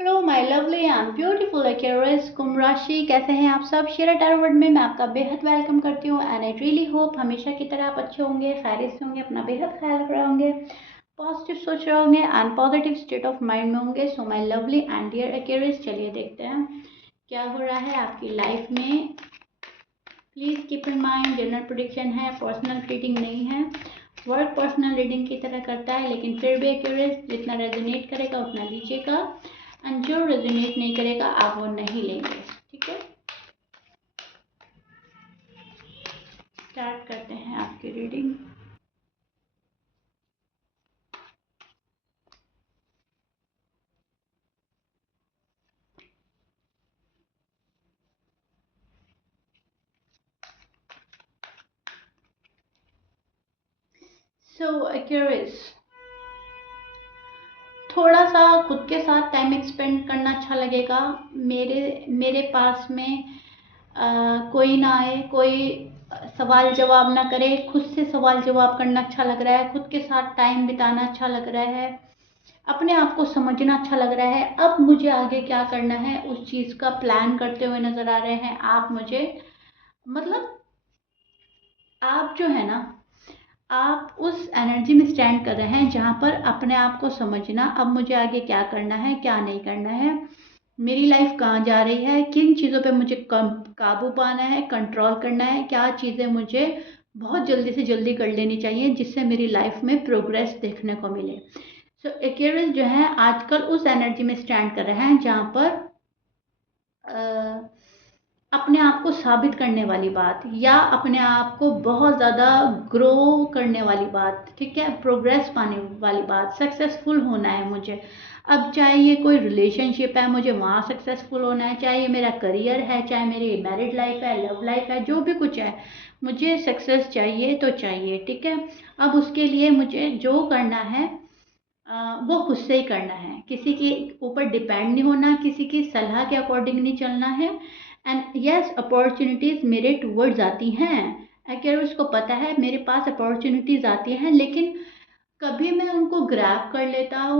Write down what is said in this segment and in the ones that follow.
Hello my lovely and beautiful aquarius कुंभ राशि, कैसे हैं आप सब। शेयर टैरो वर्ल्ड में मैं आपका बेहद वेलकम करती हूँ एंड आई रियली होप हमेशा की तरह आप अच्छे होंगे, खैरियत से होंगे, अपना बेहद ख्याल रख रहे होंगे, पॉजिटिव सोच रहे होंगे and positive state of mind में होंगे। So my lovely and dear Aquarius, चलिए देखते हैं क्या हो रहा है आपकी लाइफ में। Please keep in mind general prediction है, पर्सनल रीडिंग नहीं है। वर्क पर्सनल रीडिंग की तरह करता है, लेकिन फिर भी एक्यूरेट जितना रेजोनेट करेगा उतना लीजिएगा एंड जो रेजोनेट नहीं करेगा आप वो नहीं लेंगे। ठीक है, स्टार्ट करते हैं आपकी रीडिंग। सो एक्यूरेट, थोड़ा सा खुद के साथ टाइम स्पेंड करना अच्छा लगेगा। मेरे मेरे पास में कोई ना आए, कोई सवाल जवाब ना करे, खुद से सवाल जवाब करना अच्छा लग रहा है, खुद के साथ टाइम बिताना अच्छा लग रहा है, अपने आप को समझना अच्छा लग रहा है। अब मुझे आगे क्या करना है उस चीज़ का प्लान करते हुए नज़र आ रहे हैं आप मुझे। मतलब आप जो है ना, आप उस एनर्जी में स्टैंड कर रहे हैं जहाँ पर अपने आप को समझना, अब मुझे आगे क्या करना है क्या नहीं करना है, मेरी लाइफ कहाँ जा रही है, किन चीज़ों पे मुझे काबू पाना है, कंट्रोल करना है, क्या चीज़ें मुझे बहुत जल्दी से जल्दी कर लेनी चाहिए जिससे मेरी लाइफ में प्रोग्रेस देखने को मिले। सो एक्वेरियस जो है आजकल उस एनर्जी में स्टैंड कर रहे हैं जहाँ पर अपने आप को साबित करने वाली बात या अपने आप को बहुत ज़्यादा ग्रो करने वाली बात, ठीक है, प्रोग्रेस पाने वाली बात, सक्सेसफुल होना है मुझे। अब चाहे ये कोई रिलेशनशिप है, मुझे वहाँ सक्सेसफुल होना है, चाहे ये मेरा करियर है, चाहे मेरी मैरिड लाइफ है, लव लाइफ है, जो भी कुछ है, मुझे सक्सेस चाहिए तो चाहिए। ठीक है, अब उसके लिए मुझे जो करना है वो खुद से ही करना है, किसी के ऊपर डिपेंड नहीं होना, किसी की सलाह के अकॉर्डिंग नहीं चलना है। एंड यस, अपॉर्चुनिटीज़ मेरे टूवर्ड्स आती हैं। अगर उसको पता है मेरे पास अपॉर्चुनिटीज़ आती हैं, लेकिन कभी मैं उनको ग्रैब कर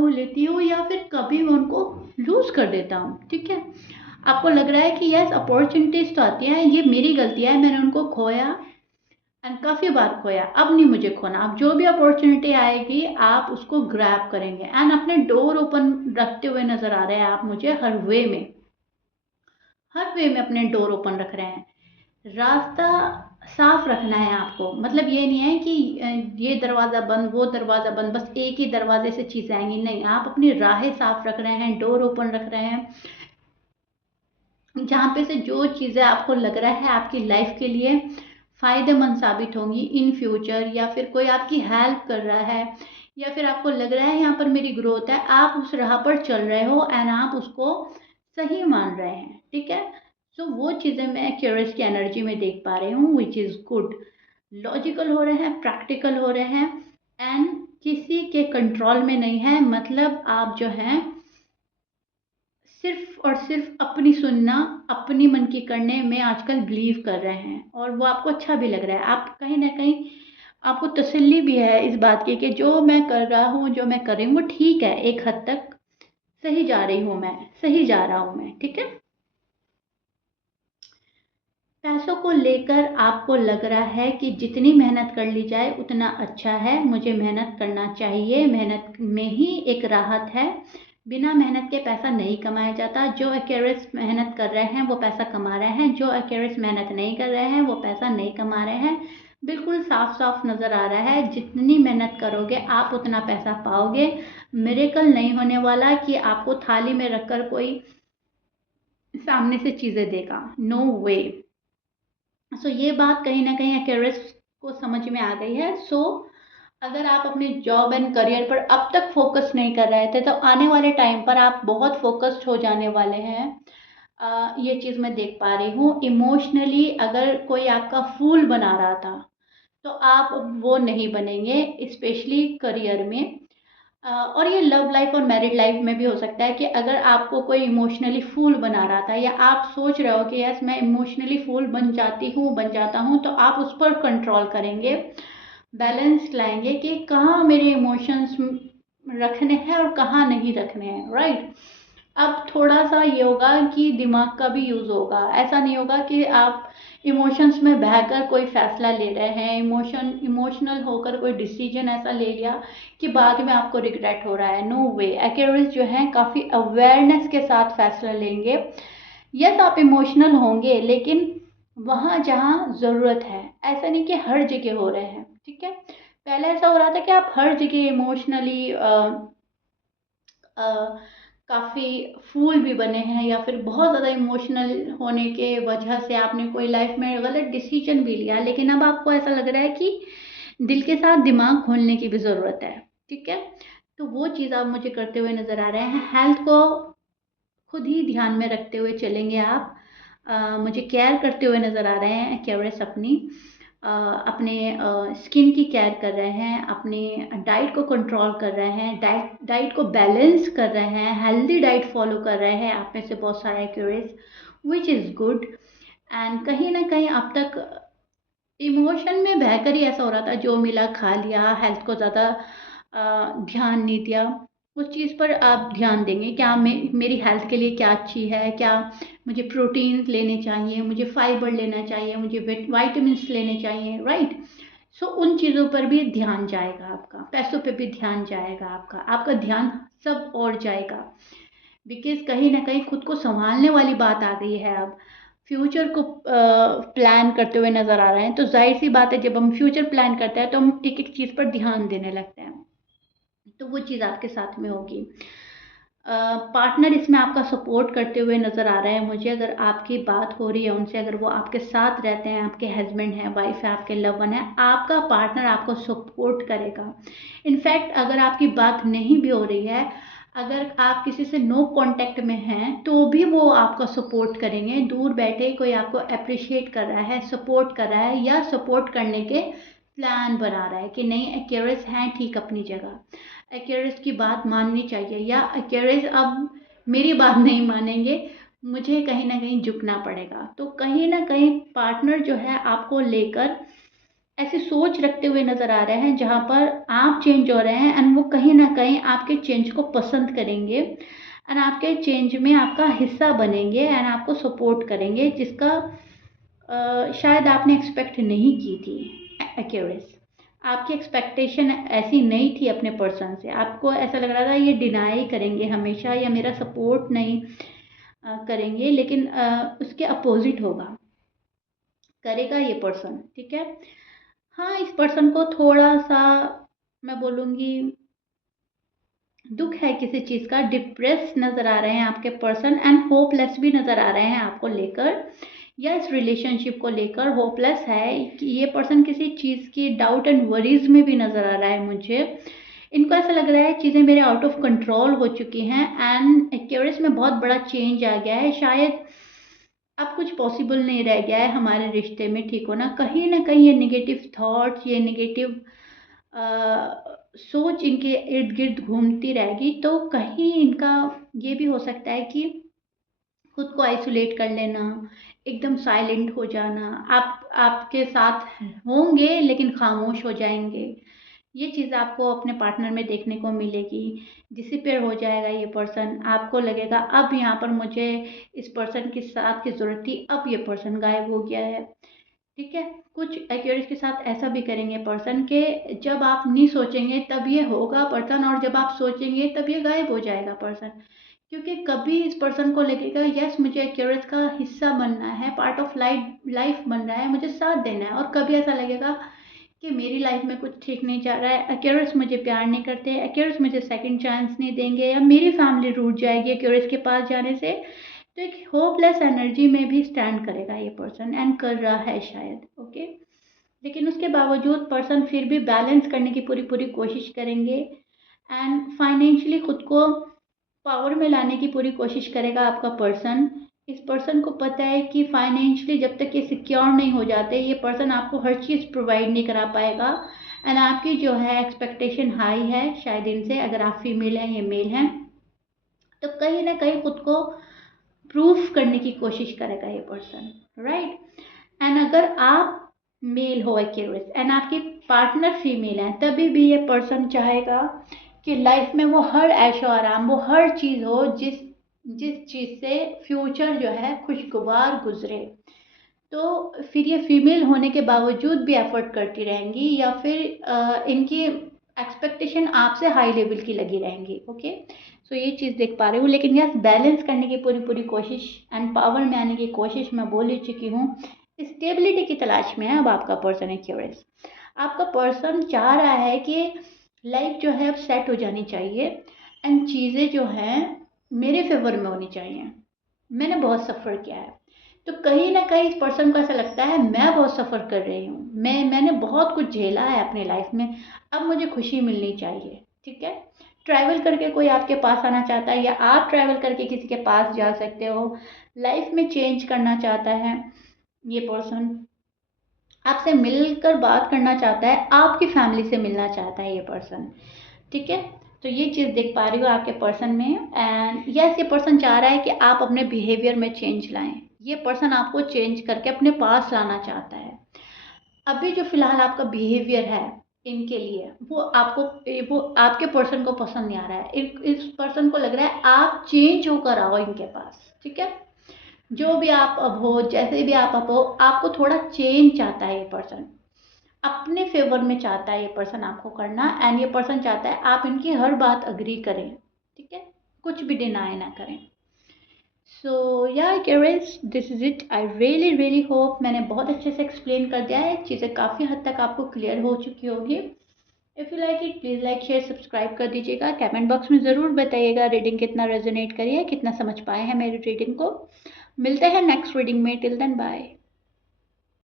लेती हूँ या फिर कभी मैं उनको लूज़ कर देता हूँ। ठीक है, आपको लग रहा है कि यस अपॉर्चुनिटीज़ तो आती हैं, ये मेरी गलती है, मैंने उनको खोया एंड काफ़ी बार खोया, अब नहीं मुझे खोना। अब जो भी अपॉर्चुनिटी आएगी आप उसको ग्रैब करेंगे एंड अपने डोर ओपन रखते हुए नज़र आ रहे हैं आप मुझे, हर वे में अपने डोर ओपन रख रहे हैं। रास्ता साफ रखना है आपको, मतलब ये नहीं है कि ये दरवाज़ा बंद वो दरवाज़ा बंद, बस एक ही दरवाजे से चीज़ें आएंगी, नहीं, आप अपनी राहें साफ रख रहे हैं, डोर ओपन रख रहे हैं, जहाँ पे से जो चीज़ें आपको लग रहा है आपकी लाइफ के लिए फ़ायदेमंद साबित होंगी इन फ्यूचर, या फिर कोई आपकी हेल्प कर रहा है, या फिर आपको लग रहा है यहाँ पर मेरी ग्रोथ है, आप उस राह पर चल रहे हो एंड आप उसको सही मान रहे हैं। ठीक है, सो वो चीज़ें मैं क्यूरियस की एनर्जी में देख पा रही हूँ, विच इज़ गुड। लॉजिकल हो रहे हैं, प्रैक्टिकल हो रहे हैं एंड किसी के कंट्रोल में नहीं है। मतलब आप जो हैं सिर्फ और सिर्फ अपनी सुनना, अपनी मन की करने में आजकल बिलीव कर रहे हैं और वो आपको अच्छा भी लग रहा है। आप कहीं ना कहीं आपको तसल्ली भी है इस बात की कि जो मैं कर रहा हूँ, जो मैं कर रही हूँ वो ठीक है, एक हद तक सही जा रही हूँ मैं, सही जा रहा हूँ मैं। ठीक है, पैसों को लेकर आपको लग रहा है कि जितनी मेहनत कर ली जाए उतना अच्छा है, मुझे मेहनत करना चाहिए, मेहनत में ही एक राहत है, बिना मेहनत के पैसा नहीं कमाया जाता। जो एक्यूरेट्स मेहनत कर रहे हैं वो पैसा कमा रहे हैं, जो एक्यूरेट्स मेहनत नहीं कर रहे हैं वो पैसा नहीं कमा रहे हैं। बिल्कुल साफ साफ नज़र आ रहा है, जितनी मेहनत करोगे आप उतना पैसा पाओगे। मिरेकल नहीं होने वाला कि आपको थाली में रखकर कोई सामने से चीज़ें देगा, नो वे। सो ये बात कहीं ना कहीं एक्यूरेट्स को समझ में आ गई है। सो अगर आप अपने जॉब एंड करियर पर अब तक फोकस नहीं कर रहे थे तो आने वाले टाइम पर आप बहुत फोकस्ड हो जाने वाले हैं। ये चीज़ मैं देख पा रही हूँ। इमोशनली अगर कोई आपका फूल बना रहा था तो आप अब वो नहीं बनेंगे, स्पेशली करियर में। और ये लव लाइफ और मैरिड लाइफ में भी हो सकता है कि अगर आपको कोई इमोशनली फूल बना रहा था या आप सोच रहे हो कि यस मैं इमोशनली फूल बन जाती हूँ, बन जाता हूँ, तो आप उस पर कंट्रोल करेंगे, बैलेंस लाएंगे कि कहाँ मेरे इमोशंस रखने हैं और कहाँ नहीं रखने हैं। राइट, अब थोड़ा सा ये होगा कि दिमाग का भी यूज़ होगा। ऐसा नहीं होगा कि आप इमोशंस में बहकर कोई फैसला ले रहे हैं, इमोशनल होकर कोई डिसीजन ऐसा ले लिया कि बाद में आपको रिग्रेट हो रहा है। नो वे, एक्यूरेस जो है काफ़ी अवेयरनेस के साथ फैसला लेंगे। यस, आप इमोशनल होंगे लेकिन वहाँ जहाँ ज़रूरत है, ऐसा नहीं कि हर जगह हो रहे हैं। ठीक है, पहले ऐसा हो रहा था कि आप हर जगह इमोशनली काफ़ी फूल भी बने हैं, या फिर बहुत ज़्यादा इमोशनल होने के वजह से आपने कोई लाइफ में गलत डिसीजन भी लिया, लेकिन अब आपको ऐसा लग रहा है कि दिल के साथ दिमाग खोलने की भी ज़रूरत है। ठीक है, तो वो चीज़ आप मुझे करते हुए नज़र आ रहे हैं। हेल्थ को खुद ही ध्यान में रखते हुए चलेंगे आप। मुझे केयर करते हुए नज़र आ रहे हैं एक्यूरेस अपनी। अपने स्किन की केयर कर रहे हैं, अपने डाइट को कंट्रोल कर रहे हैं, डाइट को बैलेंस कर रहे हैं, हेल्दी डाइट फॉलो कर रहे हैं आप में से बहुत सारे Accuris, which is good. And कहीं ना कहीं अब तक इमोशन में बहकर ही ऐसा हो रहा था, जो मिला खा लिया, हेल्थ को ज़्यादा ध्यान नहीं दिया। उस चीज़ पर आप ध्यान देंगे, क्या मेरी हेल्थ के लिए क्या अच्छी है, क्या मुझे प्रोटीन्स लेने चाहिए, मुझे फाइबर लेना चाहिए, मुझे वाइटामिन्स लेने चाहिए, राइट। सो उन चीज़ों पर भी ध्यान जाएगा आपका, पैसों पे भी ध्यान जाएगा आपका, आपका ध्यान सब और जाएगा। बिकॉज कहीं ना कहीं खुद को संभालने वाली बात आ गई है अब। फ्यूचर को प्लान करते हुए नज़र आ रहे हैं, तो जाहिर सी बात है, जब हम फ्यूचर प्लान करते हैं तो हम एक एक चीज़ पर ध्यान देने लगते हैं, तो वो चीज़ आपके साथ में होगी। पार्टनर इसमें आपका सपोर्ट करते हुए नज़र आ रहे हैं मुझे। अगर आपकी बात हो रही है उनसे, अगर वो आपके साथ रहते हैं, आपके हस्बैंड हैं, वाइफ है, आपके लव वन है, आपका पार्टनर आपको सपोर्ट करेगा। इनफैक्ट अगर आपकी बात नहीं भी हो रही है, अगर आप किसी से नो कांटेक्ट में हैं, तो भी वो आपका सपोर्ट करेंगे। दूर बैठे कोई आपको अप्रिशिएट कर रहा है, सपोर्ट कर रहा है, या सपोर्ट करने के प्लान बना रहा है कि नहीं, एक्यूरेस हैं ठीक अपनी जगह, एक्यूरेस की बात माननी चाहिए, या एक्यूरेस अब मेरी बात नहीं मानेंगे, मुझे कहीं ना कहीं झुकना पड़ेगा। तो कहीं ना कहीं पार्टनर जो है आपको लेकर ऐसी सोच रखते हुए नज़र आ रहे हैं, जहाँ पर आप चेंज हो रहे हैं, एंड वो कहीं ना कहीं आपके चेंज को पसंद करेंगे, एंड आपके चेंज में आपका हिस्सा बनेंगे, एंड आपको सपोर्ट करेंगे, जिसका शायद आपने एक्सपेक्ट नहीं की थी। एक्यूरेस, आपकी एक्सपेक्टेशन ऐसी नहीं थी अपने पर्सन से। आपको ऐसा लग रहा था ये डिनाई करेंगे हमेशा, या मेरा सपोर्ट नहीं करेंगे, लेकिन उसके अपोजिट होगा, करेगा ये पर्सन। ठीक है, हाँ, इस पर्सन को थोड़ा सा मैं बोलूँगी दुख है किसी चीज़ का, डिप्रेस नज़र आ रहे हैं आपके पर्सन, एंड होपलेस भी नज़र आ रहे हैं आपको लेकर, या इस रिलेशनशिप को लेकर होपलेस है कि ये पर्सन किसी चीज़ की डाउट एंड वरीज में भी नज़र आ रहा है मुझे। इनको ऐसा लग रहा है चीज़ें मेरे आउट ऑफ कंट्रोल हो चुकी हैं, एंड एक्यूरेस में बहुत बड़ा चेंज आ गया है, शायद अब कुछ पॉसिबल नहीं रह गया है हमारे रिश्ते में ठीक होना। कहीं ना कहीं ये निगेटिव थॉट्स, ये निगेटिव सोच इनके इर्द गिर्द घूमती रहेगी, तो कहीं इनका ये भी हो सकता है कि खुद को आइसोलेट कर लेना, एकदम साइलेंट हो जाना, आपके साथ होंगे लेकिन खामोश हो जाएंगे। ये चीज़ आपको अपने पार्टनर में देखने को मिलेगी। डिसअपीयर हो जाएगा ये पर्सन, आपको लगेगा अब यहाँ पर मुझे इस पर्सन के साथ की ज़रूरत थी, अब ये पर्सन गायब हो गया है। ठीक है, कुछ एक्यूरेट के साथ ऐसा भी करेंगे पर्सन के, जब आप नहीं सोचेंगे तब ये होगा पर्सन, और जब आप सोचेंगे तब ये गायब हो जाएगा पर्सन। क्योंकि कभी इस पर्सन को लगेगा यस, मुझे एक्यूरेट का हिस्सा बनना है, पार्ट ऑफ लाइफ बन रहा है, मुझे साथ देना है। और कभी ऐसा लगेगा कि मेरी लाइफ में कुछ ठीक नहीं जा रहा है, एक्यूरेट्स मुझे प्यार नहीं करते, एक्यूरेट्स मुझे सेकंड चांस नहीं देंगे, या मेरी फैमिली रूठ जाएगी एक्यूरेट्स के पास जाने से। तो एक होपलेस एनर्जी में भी स्टैंड करेगा ये पर्सन, एंड कर रहा है शायद। ओके, लेकिन उसके बावजूद पर्सन फिर भी बैलेंस करने की पूरी पूरी कोशिश करेंगे, एंड फाइनेंशियली खुद को पावर में लाने की पूरी कोशिश करेगा आपका पर्सन। इस पर्सन को पता है कि फाइनेंशियली जब तक ये सिक्योर नहीं हो जाते, ये पर्सन आपको हर चीज़ प्रोवाइड नहीं करा पाएगा, एंड आपकी जो है एक्सपेक्टेशन हाई है शायद इनसे, अगर आप फीमेल हैं या मेल हैं, तो कहीं ना कहीं खुद को प्रूफ करने की कोशिश करेगा ये पर्सन, राइट। एंड अगर आप मेल हो एक्यूरेट, एंड आपकी पार्टनर फीमेल है, तभी भी ये पर्सन चाहेगा कि लाइफ में वो हर ऐशो आराम, वो हर चीज़ हो जिस चीज़ से फ्यूचर जो है खुशगवार गुजरे। तो फिर ये फीमेल होने के बावजूद भी एफर्ट करती रहेंगी, या फिर इनकी एक्सपेक्टेशन आपसे हाई लेवल की लगी रहेंगी। ओके, सो ये चीज़ देख पा रही हूँ। लेकिन यस, बैलेंस करने की पूरी पूरी कोशिश एंड पावर में आने की कोशिश मैं बोल ही चुकी हूँ। स्टेबिलिटी की तलाश में है अब आपका पर्सन एक्यूरेस। आपका पर्सन चाह रहा है कि लाइफ जो है अब सेट हो जानी चाहिए, एंड चीज़ें जो हैं मेरे फेवर में होनी चाहिए। मैंने बहुत सफ़र किया है, तो कहीं ना कहीं इस पर्सन को ऐसा लगता है मैं बहुत सफ़र कर रही हूँ, मैंने बहुत कुछ झेला है अपनी लाइफ में, अब मुझे खुशी मिलनी चाहिए। ठीक है, ट्रैवल करके कोई आपके पास आना चाहता है, या आप ट्रैवल करके किसी के पास जा सकते हो। लाइफ में चेंज करना चाहता है ये पर्सन, आपसे मिलकर बात करना चाहता है, आपकी फैमिली से मिलना चाहता है ये पर्सन। ठीक है, तो ये चीज़ देख पा रही हूँ आपके पर्सन में। एंड यस, ये पर्सन चाह रहा है कि आप अपने बिहेवियर में चेंज लाएं। ये पर्सन आपको चेंज करके अपने पास लाना चाहता है। अभी जो फिलहाल आपका बिहेवियर है इनके लिए, वो आपके पर्सन को पसंद नहीं आ रहा है। इस पर्सन को लग रहा है आप चेंज होकर आओ इनके पास। ठीक है, जो भी आप अब हो, जैसे भी आप अब हो, आपको थोड़ा चेंज चाहता है ये पर्सन, अपने फेवर में चाहता है ये पर्सन आपको करना। एंड ये पर्सन चाहता है आप इनकी हर बात अग्री करें। ठीक है, कुछ भी डिनाई ना करें। सो या केरेस, this is it. I really really hope मैंने बहुत अच्छे से एक्सप्लेन कर दिया है, चीज़ें काफ़ी हद तक आपको क्लियर हो चुकी होगी। If you like it, please like share subscribe कर दीजिएगा। कमेंट बॉक्स में ज़रूर बताइएगा रीडिंग कितना रेजोनेट करी है, कितना समझ पाए हैं मेरी रीडिंग को। मिलते हैं नेक्स्ट रीडिंग में। Till then bye.